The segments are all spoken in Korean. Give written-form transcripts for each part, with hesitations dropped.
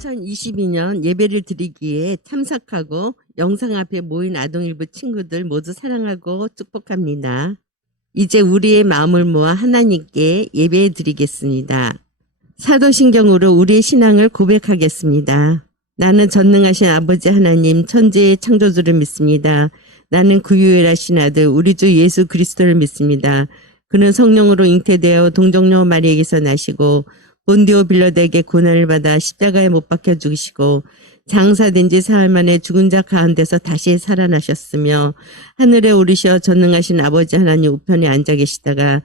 2022년 예배를 드리기에 참석하고 영상 앞에 모인 아동일부 친구들 모두 사랑하고 축복합니다. 이제 우리의 마음을 모아 하나님께 예배 드리겠습니다. 사도신경으로 우리의 신앙을 고백하겠습니다. 나는 전능하신 아버지 하나님 천지의 창조주를 믿습니다. 나는 그 유일하신 아들 우리 주 예수 그리스도를 믿습니다. 그는 성령으로 잉태되어 동정녀 마리에게서 나시고 본디오 빌라도에게 고난을 받아 십자가에 못 박혀 죽으시고 장사된 지 사흘 만에 죽은 자 가운데서 다시 살아나셨으며 하늘에 오르셔 전능하신 아버지 하나님 우편에 앉아 계시다가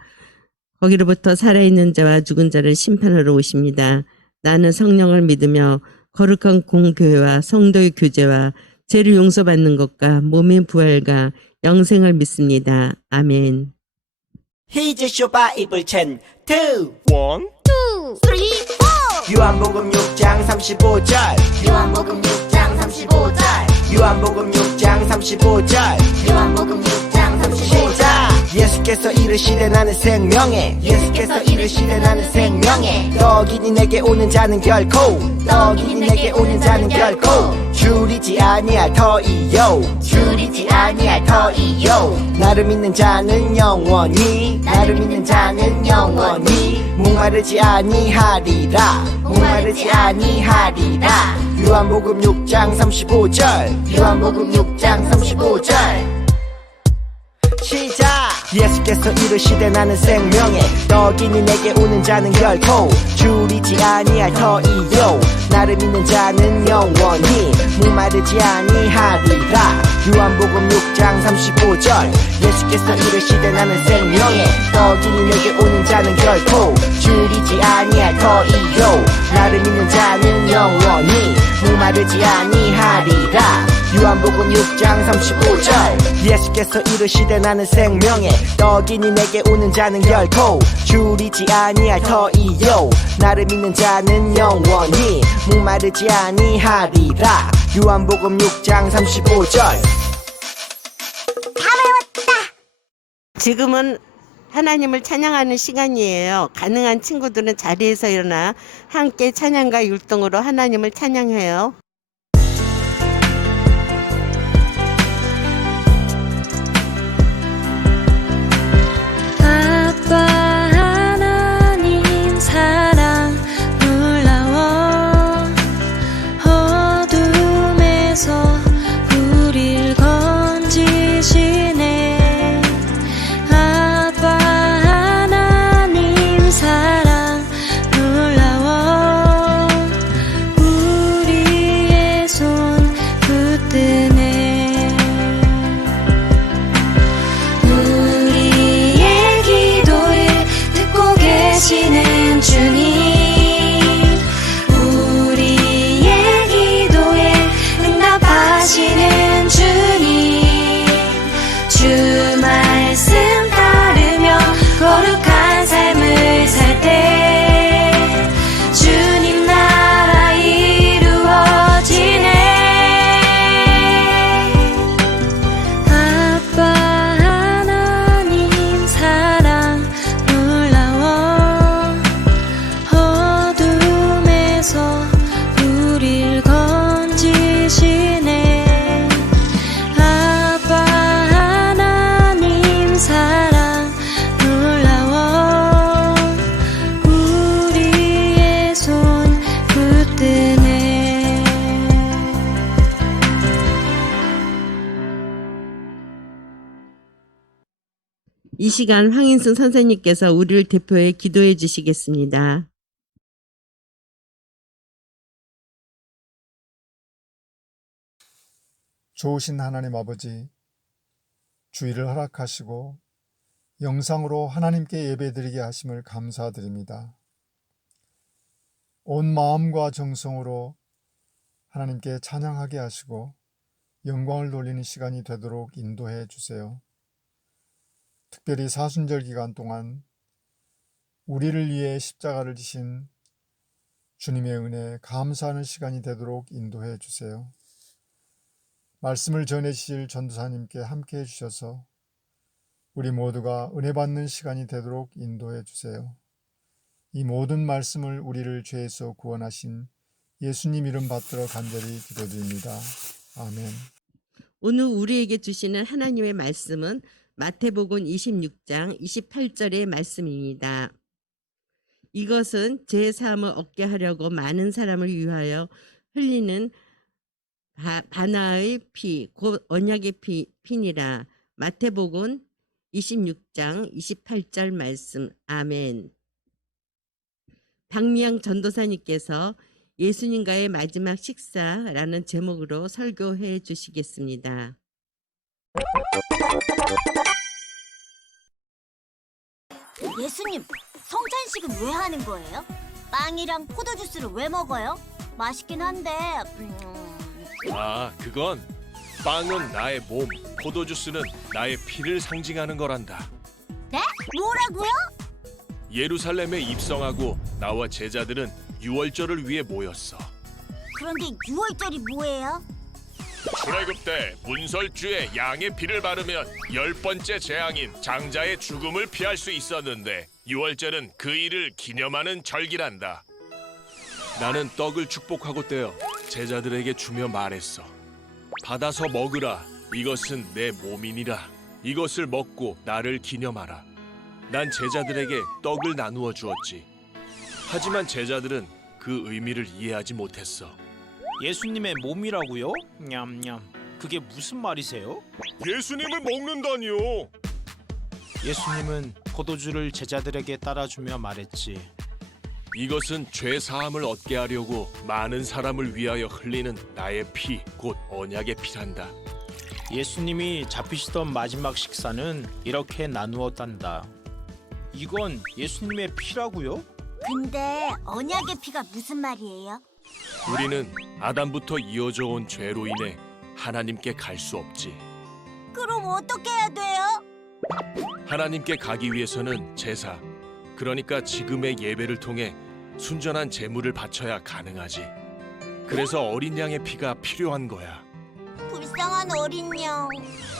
거기로부터 살아있는 자와 죽은 자를 심판하러 오십니다. 나는 성령을 믿으며 거룩한 공교회와 성도의 교제와 죄를 용서받는 것과 몸의 부활과 영생을 믿습니다. 아멘. Here's your Bible 10, 2, 1, 2, 3, 4 요한복음 6장 35절 요한복음 6장 35절 요한복음 6장 35절 요한복음 6장 35절 시작! 예수께서 이르시되 나는 생명에 예수께서 이르시되 나는 생명에 떡이니 내게 오는 자는 결코 떡이니 내게 오는 자는 결코 줄이지 아니할 터이요 줄이지 아니할 터이요 나를 믿는 자는 영원히 나를 믿는 자는 영원히 목마르지 아니하리라 목마르지 아니하리라 요한복음 6장 35절 요한복음 6장 35절 시작! 예수께서 이르시되 나는 생명에 떡이니 내게 오는 자는 결코 줄이지 아니할 터이요 나를 믿는 자는 영원히 목마르지 아니하리라 요한복음 6장 35절 예수께서 이르시되 나는 생명에 떡이니 내게 오는 자는 결코 줄이지 아니할 터이요 나를 믿는 자는 영원히 목마르지 아니하리라 요한복음 6장 35절 예수께서 이르시되 나는 생명에 떡이니 내게 오는 자는 결코 줄이지 아니할 터이요 나를 믿는 자는 영원히 목마르지 아니하리라 요한복음 6장 35절 다 외웠다 지금은 하나님을 찬양하는 시간이에요. 가능한 친구들은 자리에서 일어나 함께 찬양과 율동으로 하나님을 찬양해요. 아빠 하나님 사랑 놀라워 어둠에서 우릴 건지시네 아빠 하나님 사랑 놀라워 우리의 손 붙드네 우리의 기도를 듣고 계시는 주님 우리의 기도에 응답하시는 주님 주 말씀 따르며 거룩한 삶을 살 때 주님 나라 이루어지네 아빠 하나님 사랑 놀라워 어둠에서 우릴 건지시네 아빠 하나님 사랑 놀라워 우리의 손 붙드네 이 시간 황인승 선생님께서 우리를 대표해 기도해 주시겠습니다. 좋으신 하나님 아버지, 주의를 허락하시고 영상으로 하나님께 예배드리게 하심을 감사드립니다. 온 마음과 정성으로 하나님께 찬양하게 하시고 영광을 돌리는 시간이 되도록 인도해 주세요. 특별히 사순절 기간 동안 우리를 위해 십자가를 지신 주님의 은혜에 감사하는 시간이 되도록 인도해 주세요. 말씀을 전해주실 전도사님께 함께 해주셔서 우리 모두가 은혜 받는 시간이 되도록 인도해 주세요. 이 모든 말씀을 우리를 죄에서 구원하신 예수님 이름 받들어 간절히 기도드립니다. 아멘. 오늘 우리에게 주시는 하나님의 말씀은 마태복음 26장 28절의 말씀입니다. 이것은 제 사함을 얻게 하려고 많은 사람을 위하여 흘리는 바나의 피, 곧 언약의 피니라. 마태복음 26장 28절 말씀. 아멘. 박미양 전도사님께서 예수님과의 마지막 식사라는 제목으로 설교해 주시겠습니다. 예수님, 성찬식은 왜 하는 거예요? 빵이랑 포도주스를 왜 먹어요? 맛있긴 한데 아, 그건 빵은 나의 몸, 포도주스는 나의 피를 상징하는 거란다. 네? 뭐라고요? 예루살렘에 입성하고 나와 제자들은 유월절을 위해 모였어. 그런데 6월절이 뭐예요? 출애굽 때 문설주에 양의 피를 바르면 10번째 재앙인 장자의 죽음을 피할 수 있었는데 유월절은 그 일을 기념하는 절기란다. 나는 떡을 축복하고 떼어 제자들에게 주며 말했어. 받아서 먹으라. 이것은 내 몸이니라. 이것을 먹고 나를 기념하라. 난 제자들에게 떡을 나누어 주었지. 하지만 제자들은 그 의미를 이해하지 못했어. 예수님의 몸이라고요? 냠냠. 그게 무슨 말이세요? 예수님을 먹는다니요. 예수님은 포도주를 제자들에게 따라주며 말했지. 이것은 죄 사함을 얻게 하려고 많은 사람을 위하여 흘리는 나의 피, 곧 언약의 피란다. 예수님이 잡히시던 마지막 식사는 이렇게 나누었단다. 이건 예수님의 피라고요? 근데 언약의 피가 무슨 말이에요? 우리는 아담부터 이어져 온 죄로 인해 하나님께 갈 수 없지. 그럼 어떻게 해야 돼요? 하나님께 가기 위해서는 제사, 그러니까 지금의 예배를 통해 순전한 제물을 바쳐야 가능하지. 그래서 어린 양의 피가 필요한 거야. 불쌍한 어린 양.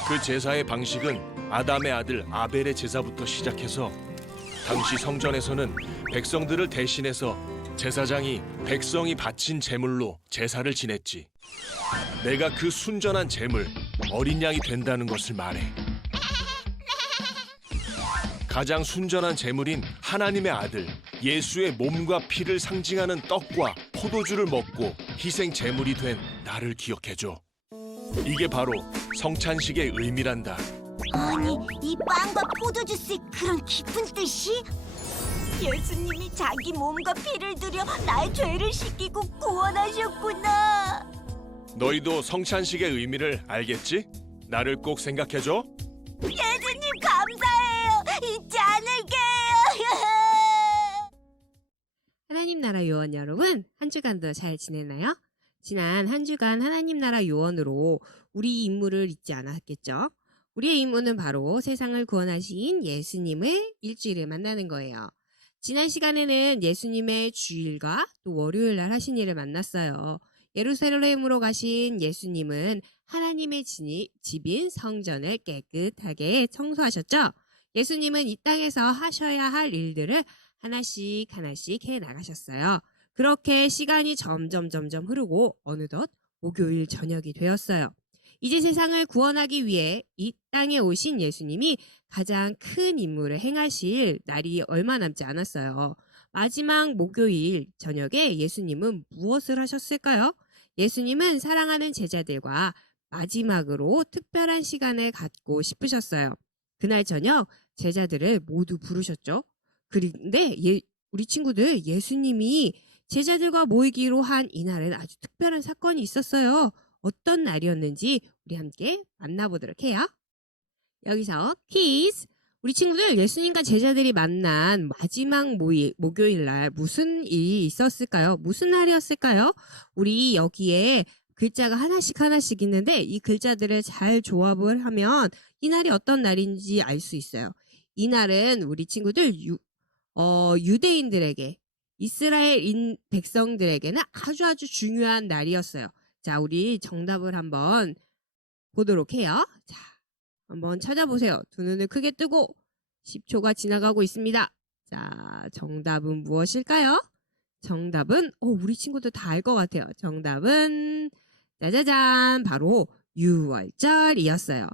그 제사의 방식은 아담의 아들 아벨의 제사부터 시작해서 당시 성전에서는 백성들을 대신해서 제사장이 백성이 바친 제물로 제사를 지냈지. 내가 그 순전한 제물, 어린 양이 된다는 것을 말해. 가장 순전한 제물인 하나님의 아들 예수의 몸과 피를 상징하는 떡과 포도주를 먹고 희생 제물이 된 나를 기억해줘. 이게 바로 성찬식의 의미란다. 아니, 이 빵과 포도주스의 그런 깊은 뜻이? 예수님이 자기 몸과 피를 들여 나의 죄를 씻기고 구원하셨구나. 너희도 성찬식의 의미를 알겠지? 나를 꼭 생각해줘. 예수님 감사해요. 잊지 않을게요. 하나님 나라 요원 여러분, 한 주간도 잘 지냈나요? 지난 한 주간 하나님 나라 요원으로 우리 임무를 잊지 않았겠죠? 우리의 임무는 바로 세상을 구원하신 예수님을 일주일에 만나는 거예요. 지난 시간에는 예수님의 주일과 또 월요일 날 하신 일을 만났어요. 예루살렘으로 가신 예수님은 하나님의 집인 성전을 깨끗하게 청소하셨죠? 예수님은 이 땅에서 하셔야 할 일들을 하나씩 해 나가셨어요. 그렇게 시간이 점점 흐르고 어느덧 목요일 저녁이 되었어요. 이제 세상을 구원하기 위해 이 땅에 오신 예수님이 가장 큰 임무를 행하실 날이 얼마 남지 않았어요. 마지막 목요일 저녁에 예수님은 무엇을 하셨을까요? 예수님은 사랑하는 제자들과 마지막으로 특별한 시간을 갖고 싶으셨어요. 그날 저녁 제자들을 모두 부르셨죠. 그런데 우리 친구들, 예수님이 제자들과 모이기로 한 이날은 아주 특별한 사건이 있었어요. 어떤 날이었는지 우리 함께 만나보도록 해요. 여기서 퀴즈! 우리 친구들, 예수님과 제자들이 만난 마지막 목요일 날 무슨 일이 있었을까요? 무슨 날이었을까요? 우리 여기에 글자가 하나씩 있는데 이 글자들을 잘 조합을 하면 이 날이 어떤 날인지 알 수 있어요. 이 날은 우리 친구들 유대인들에게, 이스라엘 백성들에게는 아주 중요한 날이었어요. 자, 우리 정답을 한번 보도록 해요. 자, 한번 찾아보세요. 두 눈을 크게 뜨고 10초가 지나가고 있습니다. 자, 정답은 무엇일까요? 정답은 우리 친구들 다 알 것 같아요. 정답은 짜자잔 바로 유월절이었어요.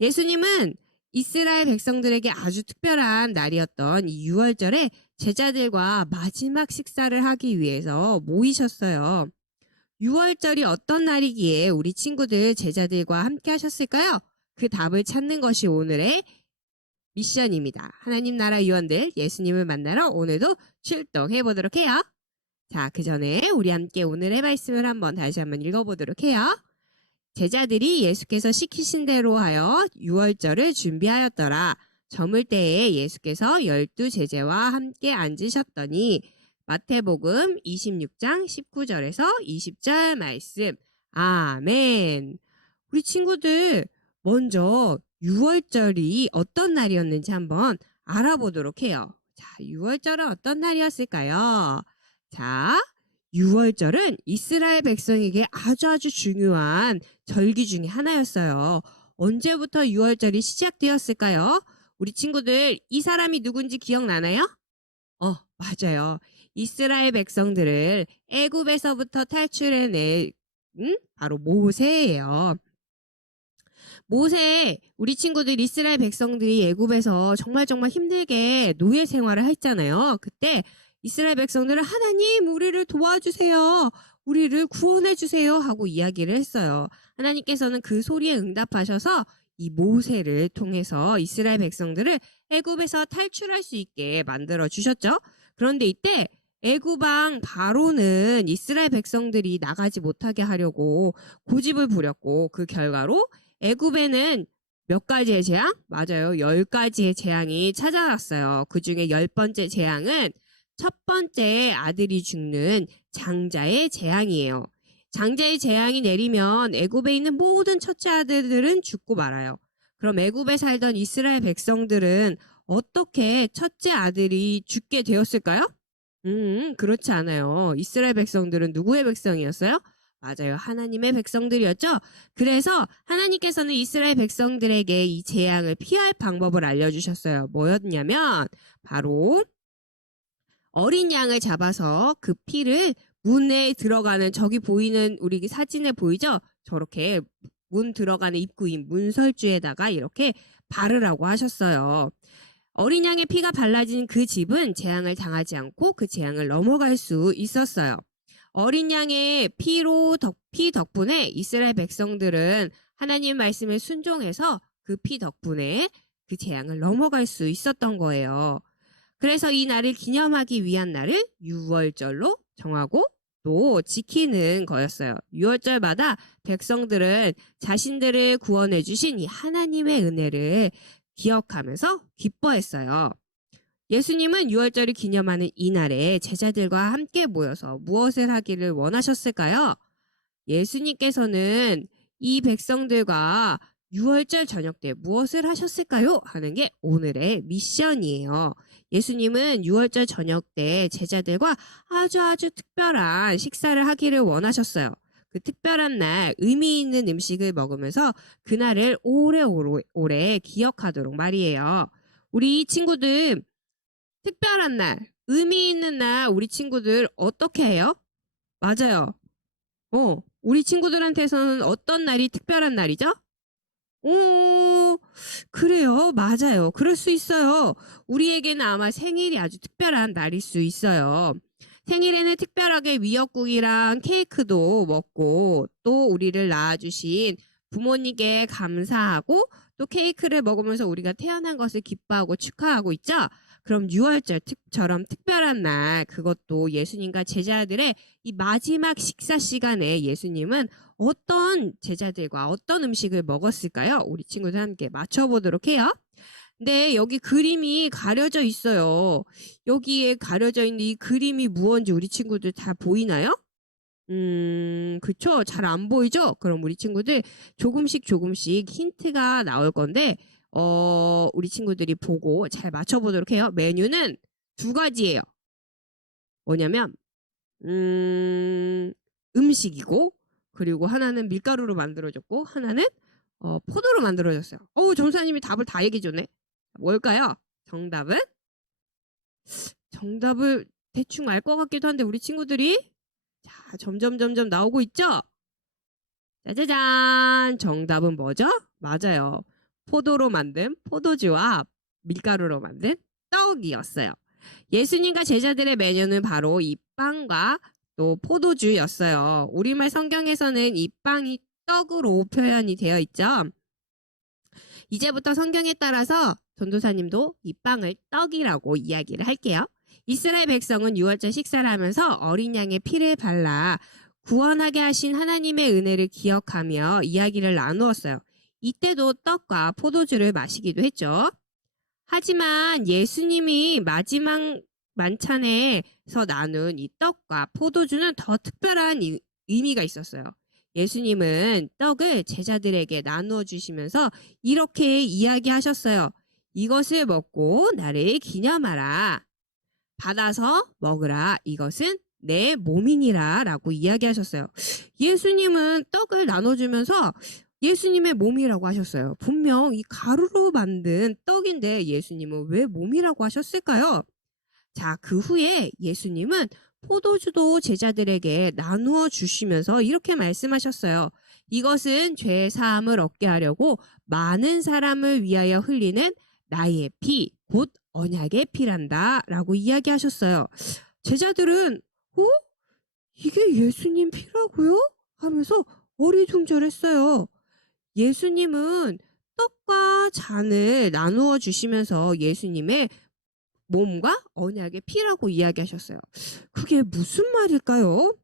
예수님은 이스라엘 백성들에게 아주 특별한 날이었던 이 유월절에 제자들과 마지막 식사를 하기 위해서 모이셨어요. 유월절이 어떤 날이기에 우리 친구들 제자들과 함께 하셨을까요? 그 답을 찾는 것이 오늘의 미션입니다. 하나님 나라 요원들 예수님을 만나러 오늘도 출동해 보도록 해요. 자, 그 전에 우리 함께 오늘의 말씀을 다시 한번 읽어보도록 해요. 제자들이 예수께서 시키신 대로 하여 유월절을 준비하였더라. 저물 때에 예수께서 12제자와 함께 앉으셨더니 마태복음 26장 19절에서 20절 말씀. 아멘. 우리 친구들 먼저 유월절이 어떤 날이었는지 한번 알아보도록 해요. 자, 유월절은 어떤 날이었을까요? 자, 유월절은 이스라엘 백성에게 아주 중요한 절기 중에 하나였어요. 언제부터 유월절이 시작되었을까요? 우리 친구들 이 사람이 누군지 기억나나요? 맞아요. 이스라엘 백성들을 애굽에서부터 탈출해낸 바로 모세예요. 모세, 우리 친구들 이스라엘 백성들이 애굽에서 정말 힘들게 노예 생활을 했잖아요. 그때 이스라엘 백성들은 하나님 우리를 도와주세요. 우리를 구원해 주세요 하고 이야기를 했어요. 하나님께서는 그 소리에 응답하셔서 이 모세를 통해서 이스라엘 백성들을 애굽에서 탈출할 수 있게 만들어 주셨죠. 그런데 이때 애굽 왕 바로는 이스라엘 백성들이 나가지 못하게 하려고 고집을 부렸고 그 결과로 애굽에는 몇 가지의 재앙? 맞아요. 10가지의 재앙이 찾아왔어요. 그 중에 10번째 재앙은 첫 번째 아들이 죽는 장자의 재앙이에요. 장자의 재앙이 내리면 애굽에 있는 모든 첫째 아들들은 죽고 말아요. 그럼 애굽에 살던 이스라엘 백성들은 어떻게 첫째 아들이 죽게 되었을까요? 그렇지 않아요. 이스라엘 백성들은 누구의 백성이었어요? 맞아요. 하나님의 백성들이었죠. 그래서 하나님께서는 이스라엘 백성들에게 이 재앙을 피할 방법을 알려주셨어요. 뭐였냐면 바로 어린 양을 잡아서 그 피를 문에 들어가는 저기 보이는 우리 사진에 보이죠? 저렇게 문 들어가는 입구인 문설주에다가 이렇게 바르라고 하셨어요. 어린 양의 피가 발라진 그 집은 재앙을 당하지 않고 그 재앙을 넘어갈 수 있었어요. 어린 양의 피 덕분에 이스라엘 백성들은 하나님 말씀에 순종해서 그 피 덕분에 그 재앙을 넘어갈 수 있었던 거예요. 그래서 이 날을 기념하기 위한 날을 유월절로 정하고 또 지키는 거였어요. 유월절마다 백성들은 자신들을 구원해 주신 이 하나님의 은혜를 기억하면서 기뻐했어요. 예수님은 유월절을 기념하는 이 날에 제자들과 함께 모여서 무엇을 하기를 원하셨을까요? 예수님께서는 이 백성들과 유월절 저녁 때 무엇을 하셨을까요? 하는 게 오늘의 미션이에요. 예수님은 유월절 저녁 때 제자들과 아주 특별한 식사를 하기를 원하셨어요. 그 특별한 날 의미 있는 음식을 먹으면서 그날을 오래오래 기억하도록 말이에요. 우리 친구들 특별한 날, 의미 있는 날 우리 친구들 어떻게 해요? 맞아요. 우리 친구들한테서는 어떤 날이 특별한 날이죠? 그래요. 맞아요. 그럴 수 있어요. 우리에게는 아마 생일이 아주 특별한 날일 수 있어요. 생일에는 특별하게 미역국이랑 케이크도 먹고 또 우리를 낳아주신 부모님께 감사하고 또 케이크를 먹으면서 우리가 태어난 것을 기뻐하고 축하하고 있죠. 그럼 유월절처럼 특별한 날 그것도 예수님과 제자들의 이 마지막 식사 시간에 예수님은 어떤 제자들과 어떤 음식을 먹었을까요? 우리 친구들 함께 맞춰보도록 해요. 네, 여기 그림이 가려져 있어요. 여기에 가려져 있는 이 그림이 무언지 우리 친구들 다 보이나요? 그쵸? 잘 안 보이죠? 그럼 우리 친구들 조금씩 힌트가 나올 건데, 우리 친구들이 보고 잘 맞춰보도록 해요. 메뉴는 2가지예요. 뭐냐면, 음식이고, 그리고 하나는 밀가루로 만들어졌고, 하나는, 포도로 만들어졌어요. 전사님이 답을 다 얘기해줬네. 뭘까요? 정답을 대충 알 것 같기도 한데 우리 친구들이 자, 점점 나오고 있죠? 짜자잔! 정답은 뭐죠? 맞아요. 포도로 만든 포도주와 밀가루로 만든 떡이었어요. 예수님과 제자들의 메뉴는 바로 이 빵과 또 포도주였어요. 우리말 성경에서는 이 빵이 떡으로 표현이 되어 있죠. 이제부터 성경에 따라서 전도사님도 이 빵을 떡이라고 이야기를 할게요. 이스라엘 백성은 유월절 식사를 하면서 어린 양의 피를 발라 구원하게 하신 하나님의 은혜를 기억하며 이야기를 나누었어요. 이때도 떡과 포도주를 마시기도 했죠. 하지만 예수님이 마지막 만찬에서 나눈 이 떡과 포도주는 더 특별한 의미가 있었어요. 예수님은 떡을 제자들에게 나누어 주시면서 이렇게 이야기하셨어요. 이것을 먹고 나를 기념하라. 받아서 먹으라. 이것은 내 몸이니라 라고 이야기하셨어요. 예수님은 떡을 나눠주면서 예수님의 몸이라고 하셨어요. 분명 이 가루로 만든 떡인데 예수님은 왜 몸이라고 하셨을까요? 자, 그 후에 예수님은 포도주도 제자들에게 나누어 주시면서 이렇게 말씀하셨어요. 이것은 죄 사함을 얻게 하려고 많은 사람을 위하여 흘리는 나의 피, 곧 언약의 피란다 라고 이야기하셨어요. 제자들은 이게 예수님 피라고요? 하면서 어리둥절했어요. 예수님은 떡과 잔을 나누어 주시면서 예수님의 몸과 언약의 피라고 이야기하셨어요. 그게 무슨 말일까요?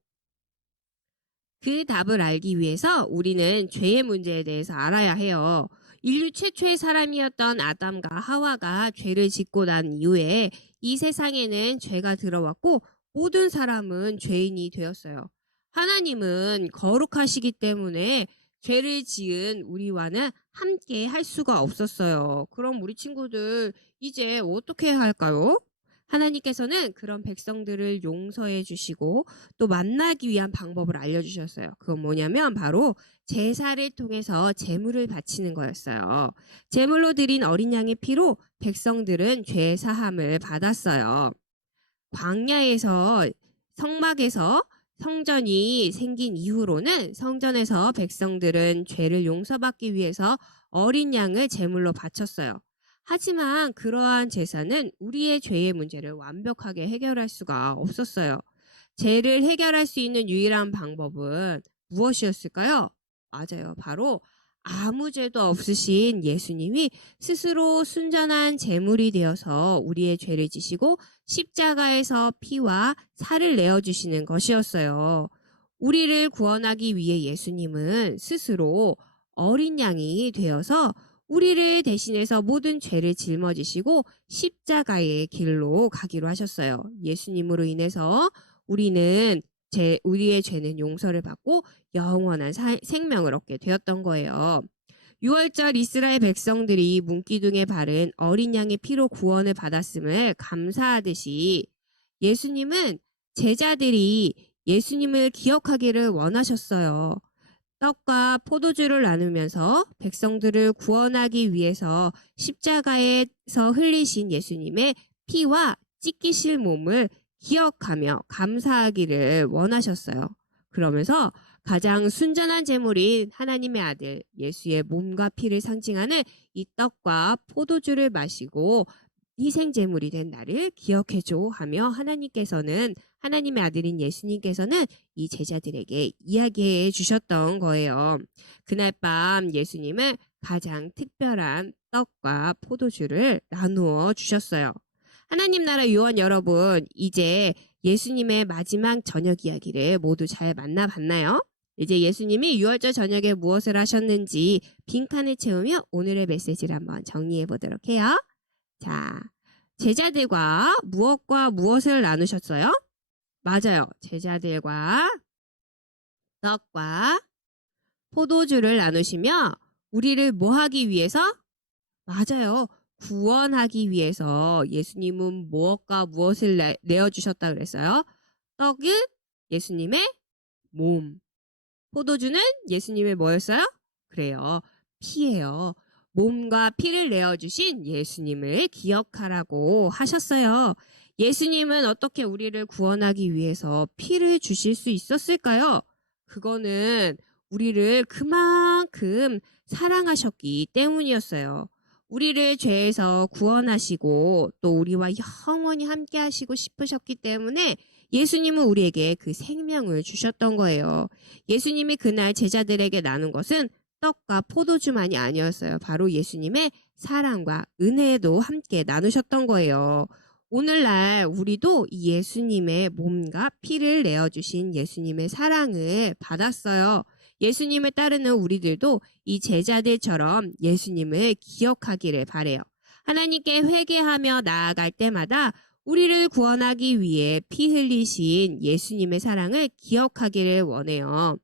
그 답을 알기 위해서 우리는 죄의 문제에 대해서 알아야 해요. 인류 최초의 사람이었던 아담과 하와가 죄를 짓고 난 이후에 이 세상에는 죄가 들어왔고 모든 사람은 죄인이 되었어요. 하나님은 거룩하시기 때문에 죄를 지은 우리와는 함께 할 수가 없었어요. 그럼 우리 친구들 이제 어떻게 해야 할까요? 하나님께서는 그런 백성들을 용서해 주시고 또 만나기 위한 방법을 알려주셨어요. 그건 뭐냐면 바로 제사를 통해서 제물을 바치는 거였어요. 제물로 드린 어린 양의 피로 백성들은 죄 사함을 받았어요. 광야에서 성막에서 성전이 생긴 이후로는 성전에서 백성들은 죄를 용서받기 위해서 어린 양을 제물로 바쳤어요. 하지만 그러한 제사는 우리의 죄의 문제를 완벽하게 해결할 수가 없었어요. 죄를 해결할 수 있는 유일한 방법은 무엇이었을까요? 맞아요. 바로 아무 죄도 없으신 예수님이 스스로 순전한 제물이 되어서 우리의 죄를 지시고 십자가에서 피와 살을 내어주시는 것이었어요. 우리를 구원하기 위해 예수님은 스스로 어린 양이 되어서 우리를 대신해서 모든 죄를 жил머지시고 십자가의 길로 가기로 하셨어요. 예수님으로 인해서 우리의 죄는 용서를 받고 영원한 생명을 얻게 되었던 거예요. 6월절 이스라엘 백성들이 문기둥에 바른 어린 양의 피로 구원을 받았음을 감사하듯이 예수님은 제자들이 예수님을 기억하기를 원하셨어요. 떡과 포도주를 나누면서 백성들을 구원하기 위해서 십자가에서 흘리신 예수님의 피와 찢기실 몸을 기억하며 감사하기를 원하셨어요. 그러면서 가장 순전한 제물인 하나님의 아들 예수의 몸과 피를 상징하는 이 떡과 포도주를 마시고 희생 제물이 된 나를 기억해줘 하며 하나님의 아들인 예수님께서는 이 제자들에게 이야기해 주셨던 거예요. 그날 밤 예수님은 가장 특별한 떡과 포도주를 나누어 주셨어요. 하나님 나라 요원 여러분, 이제 예수님의 마지막 저녁 이야기를 모두 잘 만나봤나요? 이제 예수님이 6월절 저녁에 무엇을 하셨는지 빈칸을 채우며 오늘의 메시지를 한번 정리해 보도록 해요. 자, 제자들과 무엇과 무엇을 나누셨어요? 맞아요. 제자들과 떡과 포도주를 나누시며 우리를 뭐 하기 위해서? 맞아요. 구원하기 위해서 예수님은 무엇과 무엇을 내어주셨다 그랬어요? 떡은 예수님의 몸. 포도주는 예수님의 뭐였어요? 그래요. 피예요. 몸과 피를 내어주신 예수님을 기억하라고 하셨어요. 예수님은 어떻게 우리를 구원하기 위해서 피를 주실 수 있었을까요? 그거는 우리를 그만큼 사랑하셨기 때문이었어요. 우리를 죄에서 구원하시고 또 우리와 영원히 함께 하시고 싶으셨기 때문에 예수님은 우리에게 그 생명을 주셨던 거예요. 예수님이 그날 제자들에게 나눈 것은 떡과 포도주만이 아니었어요. 바로 예수님의 사랑과 은혜도 함께 나누셨던 거예요. 오늘날 우리도 이 예수님의 몸과 피를 내어주신 예수님의 사랑을 받았어요. 예수님을 따르는 우리들도 이 제자들처럼 예수님을 기억하기를 바래요. 하나님께 회개하며 나아갈 때마다 우리를 구원하기 위해 피 흘리신 예수님의 사랑을 기억하기를 원해요.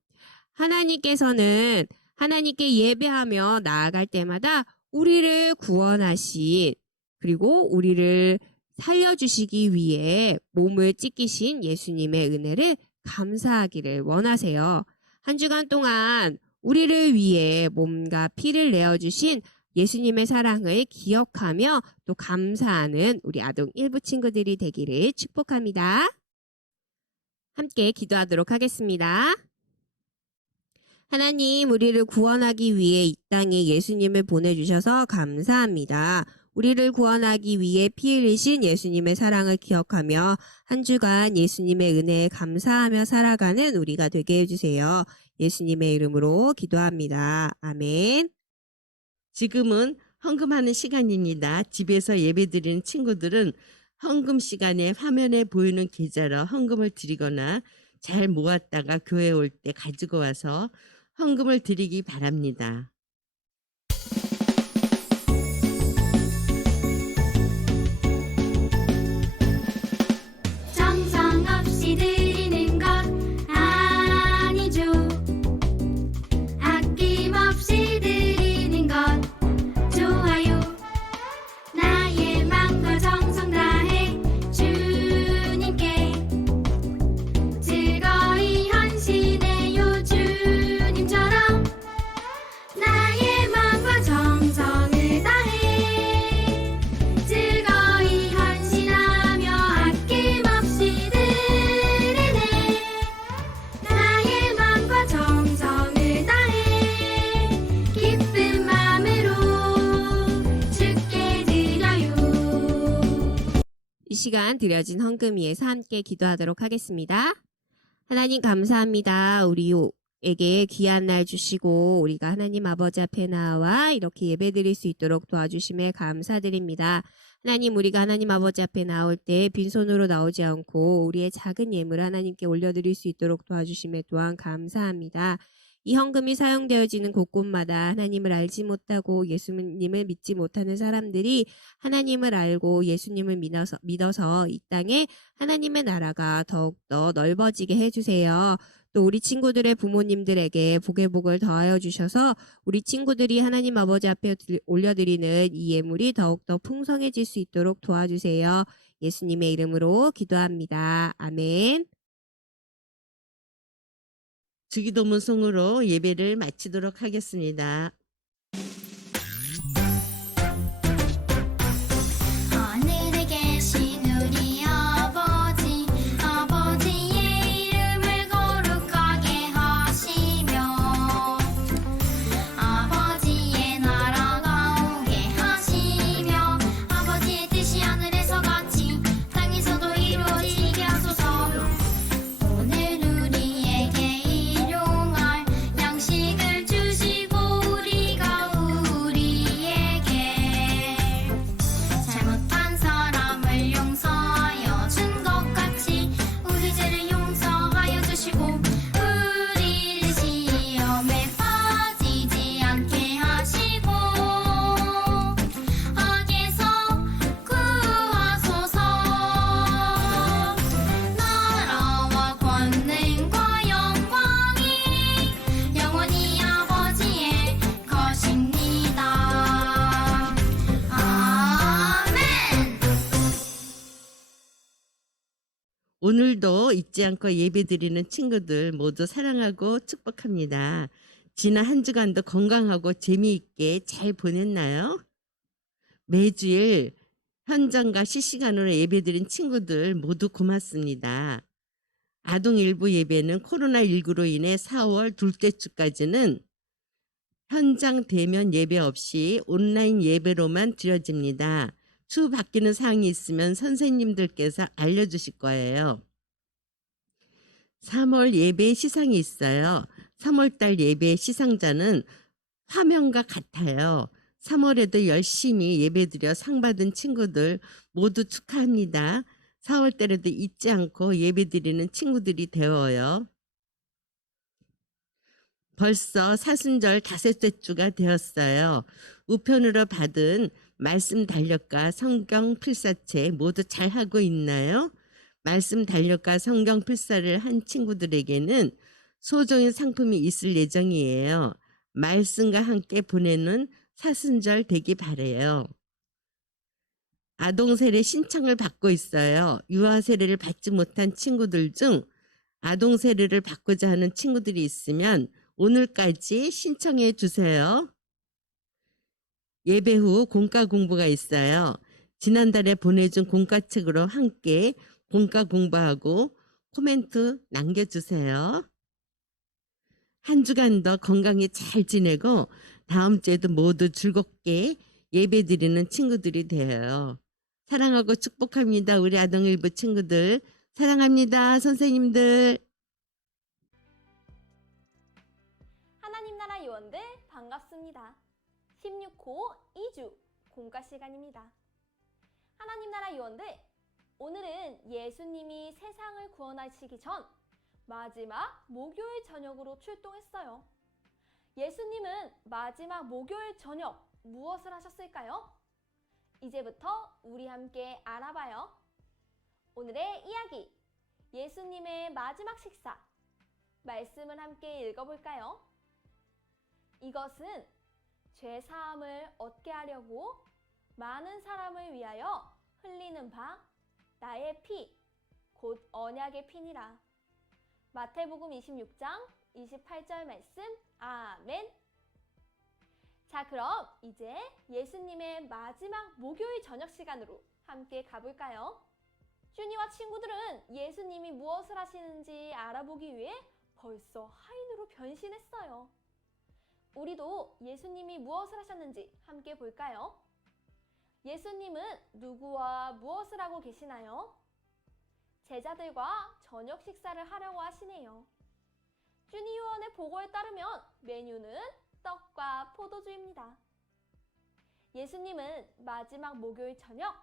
하나님께서는 하나님께 예배하며 나아갈 때마다 우리를 구원하신 그리고 우리를 살려주시기 위해 몸을 찢기신 예수님의 은혜를 감사하기를 원하세요. 한 주간 동안 우리를 위해 몸과 피를 내어주신 예수님의 사랑을 기억하며 또 감사하는 우리 아동 일부 친구들이 되기를 축복합니다. 함께 기도하도록 하겠습니다. 하나님, 우리를 구원하기 위해 이 땅에 예수님을 보내주셔서 감사합니다. 우리를 구원하기 위해 피 흘리신 예수님의 사랑을 기억하며 한 주간 예수님의 은혜에 감사하며 살아가는 우리가 되게 해주세요. 예수님의 이름으로 기도합니다. 아멘. 지금은 헌금하는 시간입니다. 집에서 예배드리는 친구들은 헌금 시간에 화면에 보이는 계좌로 헌금을 드리거나 잘 모았다가 교회 올 때 가지고 와서 헌금을 드리기 바랍니다. 정성 없이 드리는 것 아니죠. 아낌없이 드리는 것 좋아요. 나의 맘과 정성 다해 주님께 즐거이 헌신해요. 주님처럼 나의 맘과 정성을 다해 즐거이 헌신하며 아낌없이 드리네. 나의 맘과 정성을 다해 기쁜 마음으로 주께 드려요. 이 시간 드려진 헌금 위해서 함께 기도하도록 하겠습니다. 하나님 감사합니다. 우리에게 귀한 날 주시고 우리가 하나님 아버지 앞에 나와 이렇게 예배드릴 수 있도록 도와주심에 감사드립니다. 하나님, 우리가 하나님 아버지 앞에 나올 때 빈손으로 나오지 않고 우리의 작은 예물을 하나님께 올려드릴 수 있도록 도와주심에 또한 감사합니다. 이 헌금이 사용되어지는 곳곳마다 하나님을 알지 못하고 예수님을 믿지 못하는 사람들이 하나님을 알고 예수님을 믿어서 이 땅에 하나님의 나라가 더욱더 넓어지게 해주세요. 또 우리 친구들의 부모님들에게 복의 복을 더하여 주셔서 우리 친구들이 하나님 아버지 앞에 올려드리는 이 예물이 더욱더 풍성해질 수 있도록 도와주세요. 예수님의 이름으로 기도합니다. 아멘. 주기도문송으로 예배를 마치도록 하겠습니다. 하늘에 계신 우리 아버지, 아버지의 이름을 거룩하게 하시며 아버지의 나라가 오게 하시며 아버지의 뜻이 하늘에서 같이 땅에서도 이루어지게 하소서. 오늘 우리에게 일용할 양식을 주시고 우리가 우리에게 잘못한 사람을 용서하여 준 것 같이 우리 죄를 용서하여 주시고 우리를 시험에 빠지지 않게 하시고 악에서 구하소서. 나라와 권능과 영광이 영원히 아버지의 것입니다. 아멘. 오늘도 잊지 않고 예배드리는 친구들 모두 사랑하고 축복합니다. 지난 한 주간도 건강하고 재미있게 잘 보냈나요? 매주일 현장과 실시간으로 예배드린 친구들 모두 고맙습니다. 아동 일부 예배는 코로나19로 인해 4월 둘째 주까지는 현장 대면 예배 없이 온라인 예배로만 드려집니다. 추후 바뀌는 사항이 있으면 선생님들께서 알려주실 거예요. 3월 예배 시상이 있어요. 3월달 예배 시상자는 화면과 같아요. 3월에도 열심히 예배드려 상 받은 친구들 모두 축하합니다. 4월 달에도 잊지 않고 예배드리는 친구들이 되어요. 벌써 사순절 5째 주가 되었어요. 우편으로 받은 말씀 달력과 성경 필사체 모두 잘하고 있나요? 말씀 달력과 성경 필사를 한 친구들에게는 소정의 상품이 있을 예정이에요. 말씀과 함께 보내는 사순절 되기 바래요. 아동 세례 신청을 받고 있어요. 유아 세례를 받지 못한 친구들 중 아동 세례를 받고자 하는 친구들이 있으면 오늘까지 신청해 주세요. 예배 후 공과 공부가 있어요. 지난달에 보내준 공과책으로 함께 공과 공부하고 코멘트 남겨주세요. 한 주간도 건강히 잘 지내고 다음 주에도 모두 즐겁게 예배 드리는 친구들이 되어요. 사랑하고 축복합니다. 우리 아동일부 친구들 사랑합니다. 선생님들. 하나님 나라 요원들 반갑습니다. 16호 2주 공과 시간입니다. 하나님 나라 요원들, 오늘은 예수님이 세상을 구원하시기 전 마지막 목요일 저녁으로 출동했어요. 예수님은 마지막 목요일 저녁 무엇을 하셨을까요? 이제부터 우리 함께 알아봐요. 오늘의 이야기, 예수님의 마지막 식사. 말씀을 함께 읽어볼까요? 이것은 죄 사함을 얻게 하려고 많은 사람을 위하여 흘리는 바 나의 피, 곧 언약의 피니라. 마태복음 26장 28절 말씀. 아멘. 자, 그럼 이제 예수님의 마지막 목요일 저녁 시간으로 함께 가볼까요? 쭈니와 친구들은 예수님이 무엇을 하시는지 알아보기 위해 벌써 하인으로 변신했어요. 우리도 예수님이 무엇을 하셨는지 함께 볼까요? 예수님은 누구와 무엇을 하고 계시나요? 제자들과 저녁 식사를 하려고 하시네요. 쭈니 요원의 보고에 따르면 메뉴는 떡과 포도주입니다. 예수님은 마지막 목요일 저녁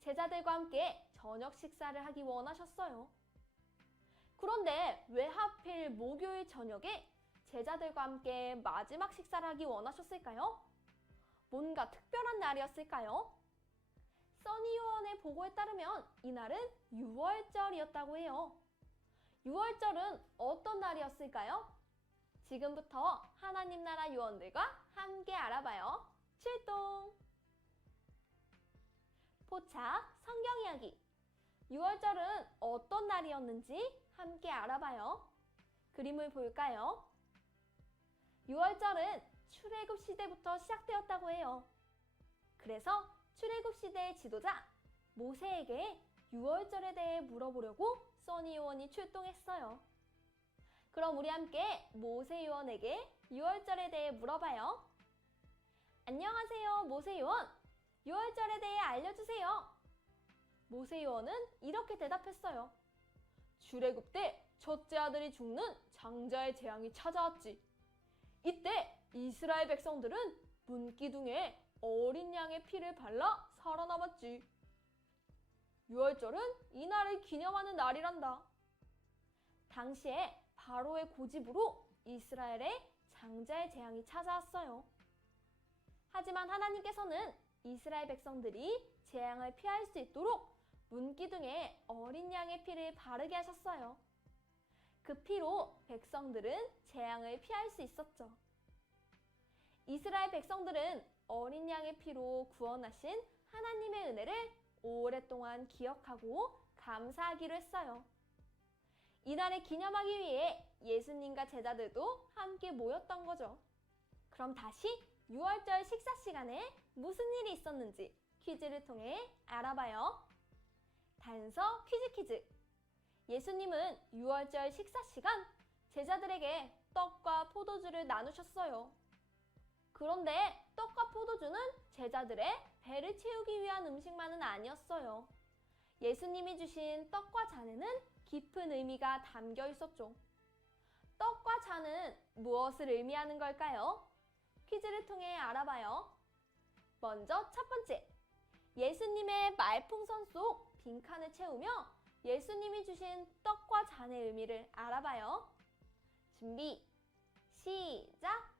제자들과 함께 저녁 식사를 하기 원하셨어요. 그런데 왜 하필 목요일 저녁에 제자들과 함께 마지막 식사를 하기 원하셨을까요? 뭔가 특별한 날이었을까요? 써니 요원의 보고에 따르면 이날은 유월절이었다고 해요. 유월절은 어떤 날이었을까요? 지금부터 하나님 나라 요원들과 함께 알아봐요. 출동! 포착 성경 이야기. 유월절은 어떤 날이었는지 함께 알아봐요. 그림을 볼까요? 유월절은 출애굽 시대부터 시작되었다고 해요. 그래서 출애굽 시대의 지도자 모세에게 유월절에 대해 물어보려고 써니 요원이 출동했어요. 그럼 우리 함께 모세 요원에게 유월절에 대해 물어봐요. 안녕하세요, 모세 요원. 유월절에 대해 알려주세요. 모세 요원은 이렇게 대답했어요. 출애굽 때 첫째 아들이 죽는 장자의 재앙이 찾아왔지. 이때 이스라엘 백성들은 문기둥에 어린 양의 피를 발라 살아남았지. 유월절은 이날을 기념하는 날이란다. 당시에 바로의 고집으로 이스라엘에 장자의 재앙이 찾아왔어요. 하지만 하나님께서는 이스라엘 백성들이 재앙을 피할 수 있도록 문기둥에 어린 양의 피를 바르게 하셨어요. 그 피로 백성들은 재앙을 피할 수 있었죠. 이스라엘 백성들은 어린 양의 피로 구원하신 하나님의 은혜를 오랫동안 기억하고 감사하기로 했어요. 이날을 기념하기 위해 예수님과 제자들도 함께 모였던 거죠. 그럼 다시 유월절 식사 시간에 무슨 일이 있었는지 퀴즈를 통해 알아봐요. 단서 퀴즈. 예수님은 6월절 식사 시간 제자들에게 떡과 포도주를 나누셨어요. 그런데 떡과 포도주는 제자들의 배를 채우기 위한 음식만은 아니었어요. 예수님이 주신 떡과 잔에는 깊은 의미가 담겨 있었죠. 떡과 잔은 무엇을 의미하는 걸까요? 퀴즈를 통해 알아봐요. 먼저 첫 번째, 예수님의 말풍선 속 빈칸을 채우며 예수님이 주신 떡과 잔의 의미를 알아봐요. 준비, 시작!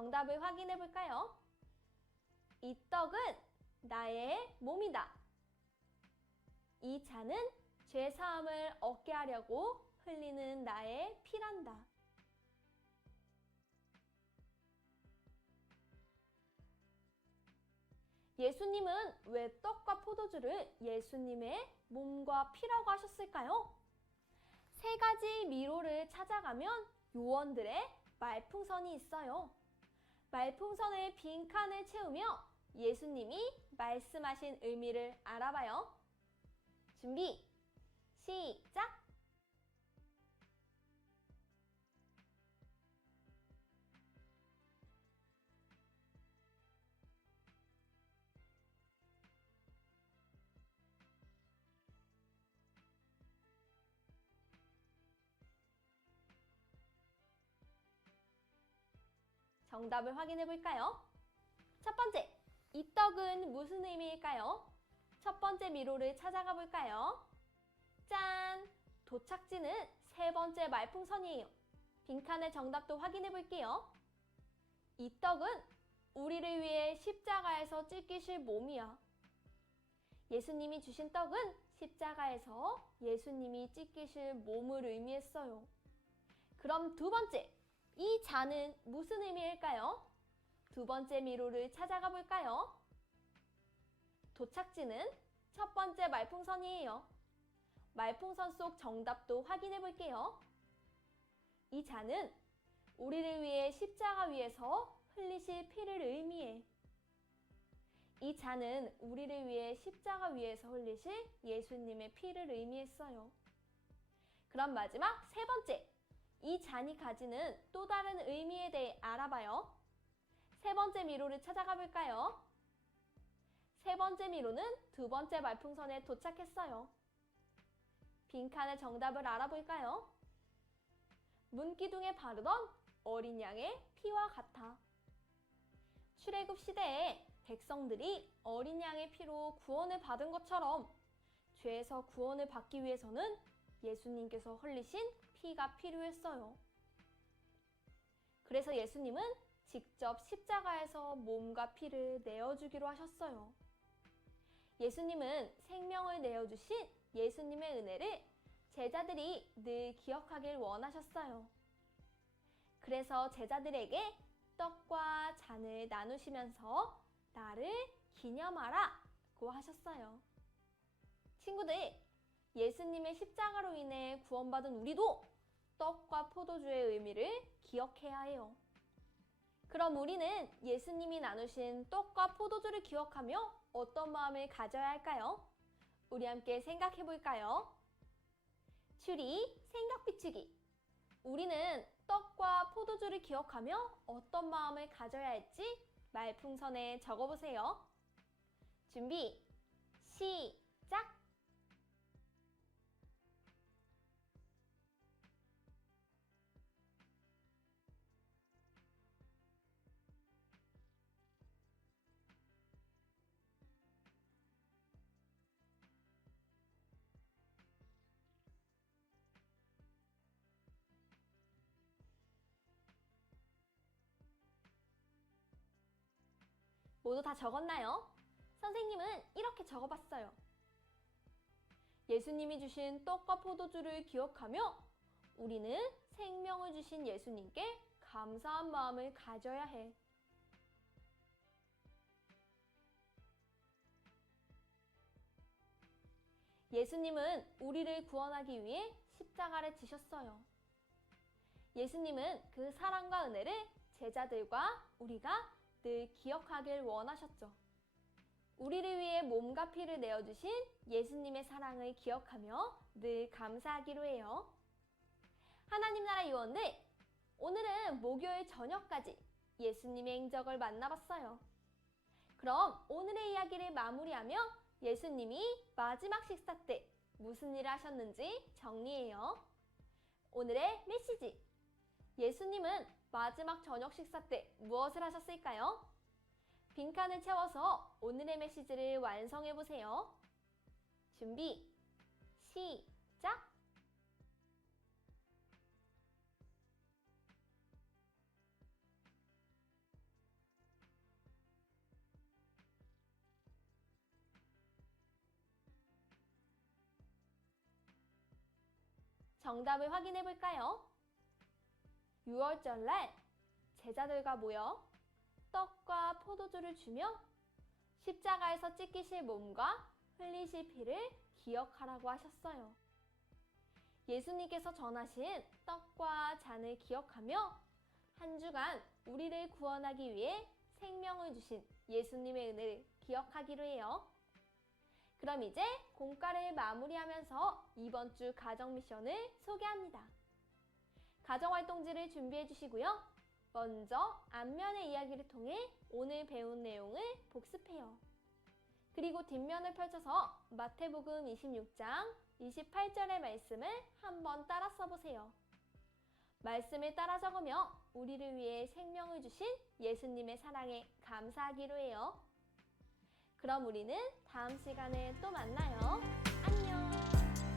정답을 확인해 볼까요? 이 떡은 나의 몸이다. 이 잔은 죄 사함을 얻게 하려고 흘리는 나의 피란다. 예수님은 왜 떡과 포도주를 예수님의 몸과 피라고 하셨을까요? 세 가지 미로를 찾아가면 요원들의 말풍선이 있어요. 말풍선의 빈칸을 채우며 예수님이 말씀하신 의미를 알아봐요. 준비, 시작! 정답을 확인해 볼까요? 첫 번째, 이 떡은 무슨 의미일까요? 첫 번째 미로를 찾아가 볼까요? 짠! 도착지는 세 번째 말풍선이에요. 빈칸의 정답도 확인해 볼게요. 이 떡은 우리를 위해 십자가에서 찢기실 몸이야. 예수님이 주신 떡은 십자가에서 예수님이 찢기실 몸을 의미했어요. 그럼 두 번째, 이 잔은 무슨 의미일까요? 두 번째 미로를 찾아가 볼까요? 도착지는 첫 번째 말풍선이에요. 말풍선 속 정답도 확인해 볼게요. 이 잔은 우리를 위해 십자가 위에서 흘리실 피를 의미해. 이 잔은 우리를 위해 십자가 위에서 흘리실 예수님의 피를 의미했어요. 그럼 마지막 세 번째, 이 잔이 가지는 또 다른 의미에 대해 알아봐요. 세 번째 미로를 찾아가 볼까요? 세 번째 미로는 두 번째 말풍선에 도착했어요. 빈칸의 정답을 알아볼까요? 문기둥에 바르던 어린 양의 피와 같아. 출애굽 시대에 백성들이 어린 양의 피로 구원을 받은 것처럼 죄에서 구원을 받기 위해서는 예수님께서 흘리신 피가 필요했어요. 그래서 예수님은 직접 십자가에서 몸과 피를 내어주기로 하셨어요. 예수님은 생명을 내어주신 예수님의 은혜를 제자들이 늘 기억하길 원하셨어요. 그래서 제자들에게 떡과 잔을 나누시면서 나를 기념하라고 하셨어요. 친구들, 예수님의 십자가로 인해 구원받은 우리도 떡과 포도주의 의미를 기억해야 해요. 그럼 우리는 예수님이 나누신 떡과 포도주를 기억하며 어떤 마음을 가져야 할까요? 우리 함께 생각해 볼까요? 추리, 생각 비추기. 우리는 떡과 포도주를 기억하며 어떤 마음을 가져야 할지 말풍선에 적어보세요. 준비, 시작! 모두 다 적었나요? 선생님은 이렇게 적어봤어요. 예수님이 주신 떡과 포도주를 기억하며 우리는 생명을 주신 예수님께 감사한 마음을 가져야 해. 예수님은 우리를 구원하기 위해 십자가를 지셨어요. 예수님은 그 사랑과 은혜를 제자들과 우리가 늘 기억하길 원하셨죠. 우리를 위해 몸과 피를 내어주신 예수님의 사랑을 기억하며 늘 감사하기로 해요. 하나님 나라 요원들, 오늘은 목요일 저녁까지 예수님의 행적을 만나봤어요. 그럼 오늘의 이야기를 마무리하며 예수님이 마지막 식사 때 무슨 일을 하셨는지 정리해요. 오늘의 메시지. 예수님은 마지막 저녁 식사 때 무엇을 하셨을까요? 빈칸을 채워서 오늘의 메시지를 완성해 보세요. 준비, 시작! 정답을 확인해 볼까요? 6월절 날 제자들과 모여 떡과 포도주를 주며 십자가에서 찢기실 몸과 흘리실 피를 기억하라고 하셨어요. 예수님께서 전하신 떡과 잔을 기억하며 한 주간 우리를 구원하기 위해 생명을 주신 예수님의 은혜를 기억하기로 해요. 그럼 이제 공과를 마무리하면서 이번 주 가정 미션을 소개합니다. 가정활동지를 준비해 주시고요. 먼저 앞면의 이야기를 통해 오늘 배운 내용을 복습해요. 그리고 뒷면을 펼쳐서 마태복음 26장 28절의 말씀을 한번 따라 써보세요. 말씀을 따라 적으며 우리를 위해 생명을 주신 예수님의 사랑에 감사하기로 해요. 그럼 우리는 다음 시간에 또 만나요. 안녕!